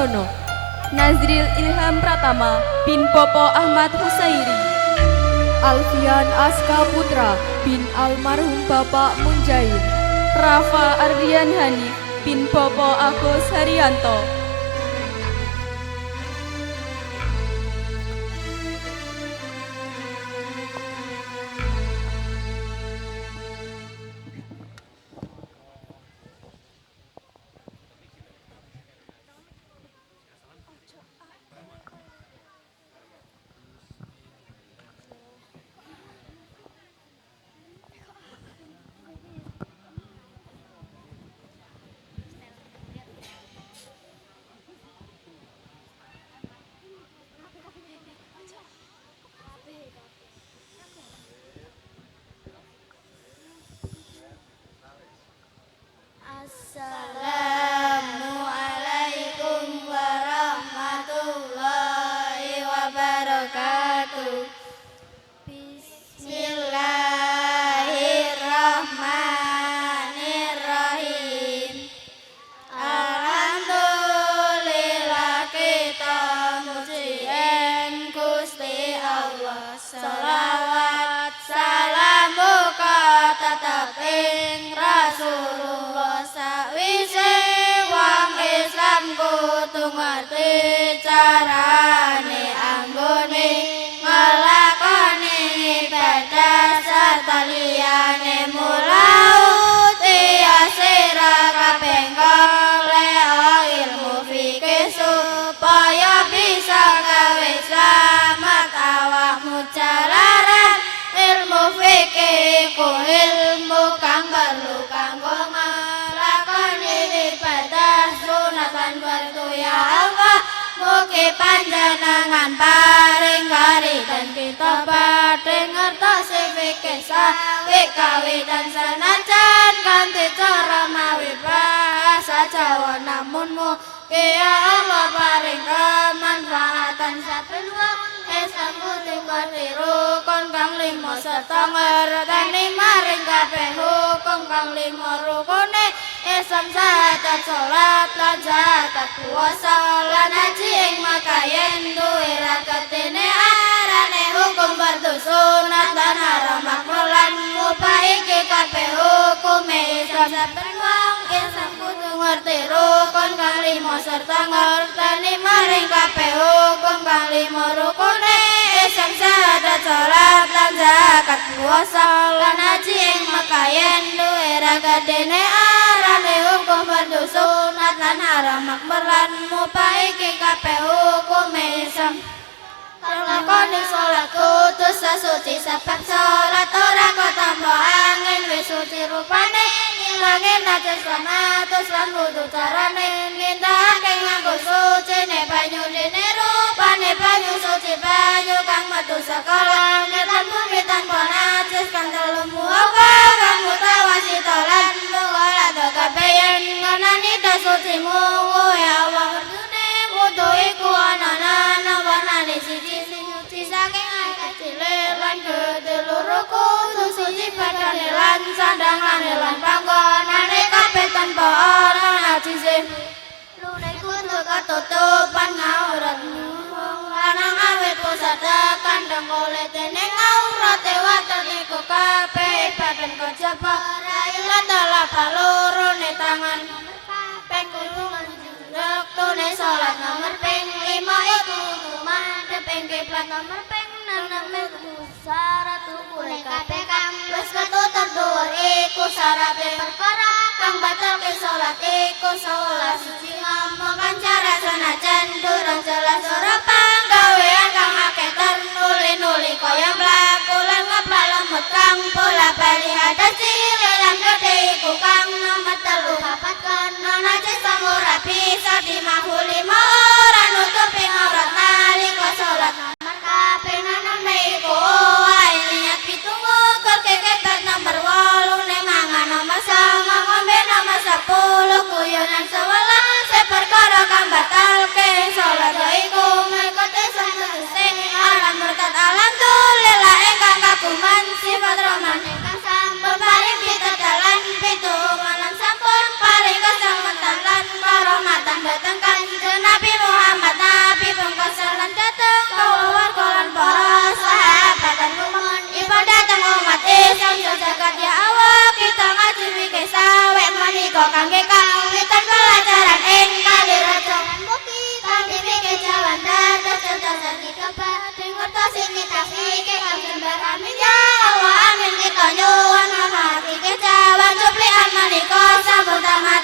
Surono, Nazril Ilham Pratama bin Popo Ahmad Husairi, Alfian Aska Putra bin almarhum Bapak Munjain, Rafa Ardian Hanif bin Popo Agus Haryanto, Assalamualaikum warahmatullahi wabarakatuh. Bismillahirrahmanirrahim. Alhamdulillah kita muji ing Gusti Allah. Shalawat salam muga tetep ing Rasulullah. Sawise wong Islam kudu ngerti carane anggone nglakoni ibadah sarta liyane mulauti asira kabeh golek ilmu fikih supaya bisa gawe selamat awakmu jalaran. Ilmu fikih iku ilmu kang perlu kanggo nglakoni ibadah sunatan fardu ya Allah. Mugi panjenengan paring karidan kita badhe ngertosi fikih sawik kawitan senajan kanthi cara mawi bahasa Jawa, namun mugi ya Allah paring kemanfaatan saben wong Islam kudu ngerti rukun kang lima serta ngerteni maring kabeh hukum kang lima rukune Islam, syahadat, salat, lan zakat, puasa, lan haji ing Makkah yen duwe raketine arane hukum fardu sunat lan haram makruh lan mubah iki kabeh hukume Islam. Saben wong Islam kudu ngerti rukun kang lima serta ngerteni maring kabeh hukum kang lima rukune Islam, syahadat, salat, lan zakat, puasa, lan haji ing Makkah yen duwe raketine arane hukum fardu sunat lan haram makruh lan mubah iki kabeh hukume Islam. Lakoni sholat kudu sasuci sebab sholat ora kok tanpa angin wis suci rupane ngilangin najis lan atus lan wudu carane nindakake nganggo sucine banyu dene rupane banyu suci banyu kang metu saka langit lan bumi tanpa najis kang telemu apa kang mutawasito lan muga kabeh yen ngonani sucimu ya Allah. Wudu iku ana warnane siji sing suci saking akeh cilik lan gedhe loro kudu suci badane lan sandangane lan panggonane kabeh tanpa ana najise. Lune kudu katutupan ngauratmu lanang awet pusat tekan dengkule dening aurate waten iku kabeh badan kejaba rai lan dalap lorone tangan kudu wektune salat nomor ping 5 iku madhep ing kiblat nomor ping 6 syarat rukune kabeh kang wis ketutur dhuwur iku syarate perkara kang batalke salat iku salat suci ngomong cara senajan durung jelas ora panggawean kang akeh nuli-nuli kaya mlaku lan ngeplak lemut kang bola bali hadas cilik lan gedhe iku kang nomor 3 papat kono najis ora bisa dimahuli ora nutupi aurat nalika salat nomor kaping 6 iku wae niat pitungo kekebet nomor 8 ning mangan nomor 9 ngombe nomor 10 guyonan 11 perkara kang batalke salat iku mengkote sangguste alam murtad alam tulillah ingkang kagungan sifat rahman ingkang sampun paring pitedalan pitu malam sampun paring keselamatan lan karomatan dateng kanjeng Nabi tasike jembar amin ya Allah amin kita nyuwun hati kecawan cuplikan menika sampun tamat.